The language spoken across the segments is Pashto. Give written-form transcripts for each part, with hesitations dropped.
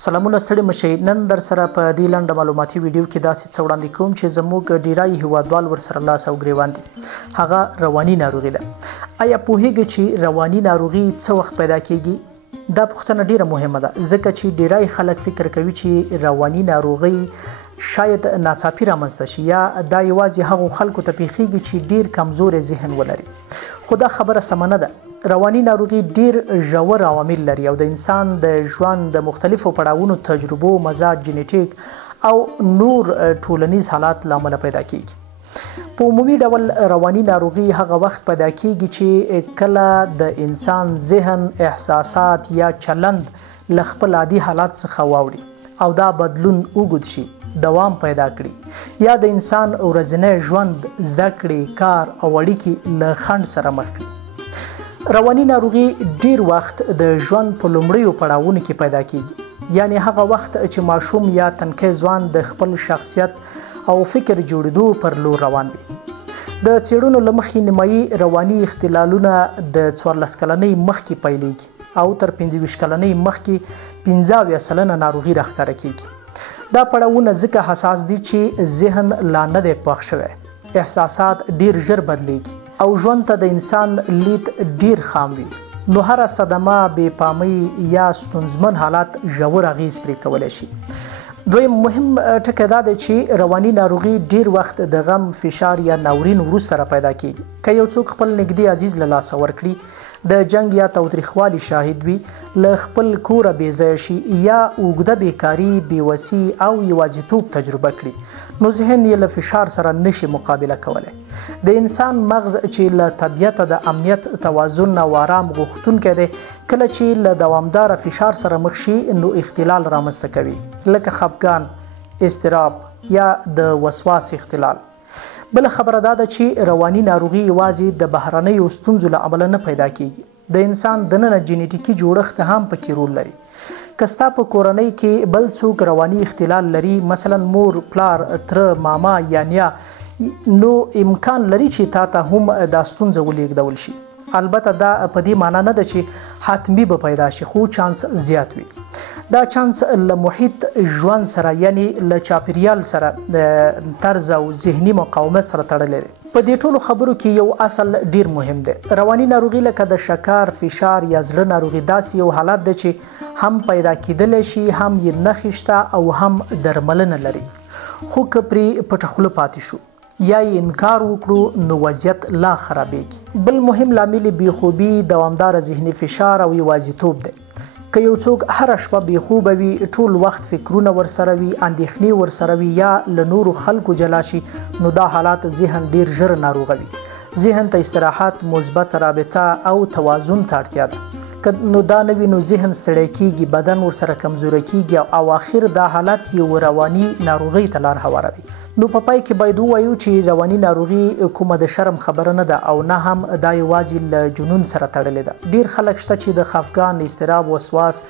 سلامونه ستړي مشئ. نن در سره په دې لنډه معلوماتي ویډیو کې داسې څه وړاندې کوم چې زموږ ډیری هیوادوال ورسره لاس او ګریوان دي. هغه رواني ناروغي ده. آیا پوهیږئ چې رواني ناروغي څه وخت پیدا کیږي؟ دا پوښتنه ډیره مهمه ده ځکه چې ډیری خلک فکر کوي چې رواني ناروغي شاید ناڅاپي رامنځته شي یا دا یوازې هغو خلکو ته پیښیږي چې ډیر کمزورې ذهن ولري. خو دا خبره سمه نه ده. رواني ناروغي ډیر ژور عوامل لري او د انسان د ژوند د مختلفو پړاوونو تجربو، مزاج، جینیټیک او نور ټولنیز حالات له امله پیدا کیږي. په عمومي ډول رواني ناروغي هغه وخت پیدا کیږي چې کله د انسان ذهن، احساسات یا چلند له خپل عادي حالات څخه واوړي او دا بدلون اوږد شي، دوام پیدا کړي یا د انسان ورځنی ژوند، زده کړې، کار او اړیکې له خنډ سره مخ کړي. رواني ناروغي ډیر وخت د ژوند په لومړیو پړاوونو کې پیدا کیږي، یعنی هغه وخت چې ماشوم یا تنکی ځوان د خپل شخصیت او فکر جوړېدو پر لور روان وي. د څېړنو له مخې نیمایي رواني اختلالونه د 14 کلنۍ مخکې پیلېږي او تر 25 کلنۍ مخکې 15% ناروغي راښکاره کیږي. دا پړاوونه ځکه حساس دي چې ذهن لا نه دی پوخ شوی، احساسات ډیر ژر بدلیږي او ژوند ته د انسان لید ډیر خام وي. نو هره صدمه، بې پامۍ یا ستونزمن حالات ژور اغیز پرې کولی شي. دویم مهم ټکی دا دی چې رواني ناروغي ډیر وخت د غم، فشار یا ناورین وروسته را پیدا کیږي. که یو څوک خپل نږدې عزیز له لاسه ورکړي، د جنګ یا تاوتریخوالي شاهد وي، له خپل کوره بې ځایه شي یا اوږده بیکاري، بېوسي او یوازیتوب تجربه کړي، نو ذهن یې له فشار سره نشي مقابله کولی. د انسان مغز چې له طبیعته د امنیت، توازن او آرام غوښتونکی دی، کله چې له دوامداره فشار سره مخ شي نو اختلال رامنځته کوي، لکه خفګان، اضطراب یا د وسواس اختلال. بل خبره دا ده چې رواني ناروغي یوازې د بهرنیو ستونزو له امله نه پیدا کیږي. د انسان دننه جینیټیکي جوړښت هم پکې رول لري. که ستا په کورنۍ کې بل څوک رواني اختلال لري، مثلا مور، پلار، تره، ماما یا نیا، نو امکان لري چې تا ته هم دا ستونزه ولېږدول شي. البته دا په دې معنا نه ده چې حتمی به پیدا شي، خو چانس زیات وي. دا چانس له محیط ژوند سره، یعنی له چاپیریال سره، طرز او ذهني مقاومت سره تړلی دی. په دې ټولو خبرو کې یو اصل ډیر مهم دی. رواني ناروغي لکه د شکر، فشار یا زړه ناروغي داسې یو حالت دی چې هم پیدا کیدلی شي، هم یې نښې شته او هم درملنه لري. خو که پرې پټه خوله پاتې شو یا یې انکار وکړو نو وضعیت لا خرابېږي. بل مهم لامل بېخوبي، دوامداره ذهني فشار او یوازیتوب دی. که یو څوک هره شپه بېخوبه وي، ټول وخت فکرونه ورسره وي، اندېښنې ورسره وي یا له نورو خلکو جلا شي، نو دا حالات ذهن ډیر ژر ناروغوي. ذهن ته استراحت، مثبت رابطه او توازن ته اړتیا ده. که نو دا نه وي نو ذهن ستړی کیږي، بدن ورسره کمزوری کیږي او آخر دا حالت یو رواني ناروغۍ ته لار هواروي. نو په پای کې باید ووایو چې رواني ناروغي کومه د شرم خبره نه ده او نه هم دا یوازې له جنون سره تړلې ده. ډیر خلک شته چې د خفګان، اضطراب، وسواس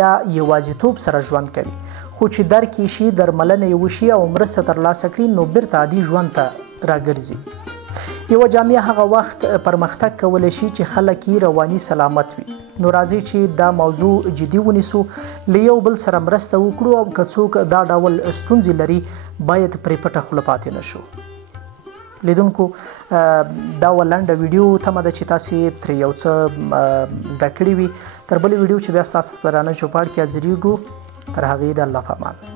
یا یوازیتوب سره ژوند کوي، خو چې درک یې شي، درملنه یې وشي او مرسته ترلاسه کړي، نو بیرته عادي ژوند ته راګرځي. یوه جامعه هغه وخت پرمختګ کولی شي چې خلک یې رواني سلامت وي. نو راځئ چې دا موضوع جدي ونیسو، له یو بل سره مرسته وکړو او که څوک دا ډول ستونزې لري باید پرې پټه خوله پاتې نه شو. لیدونکو، دا لنډه ویډیو تمه ده چې تاسې ترې یو څه زده کړي وي. تر بلې ویډیو چې بیا ستاسو په رانه چوپاړ کې حاضرېږو، تر هغې د الله په امان.